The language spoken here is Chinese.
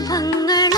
捧儿。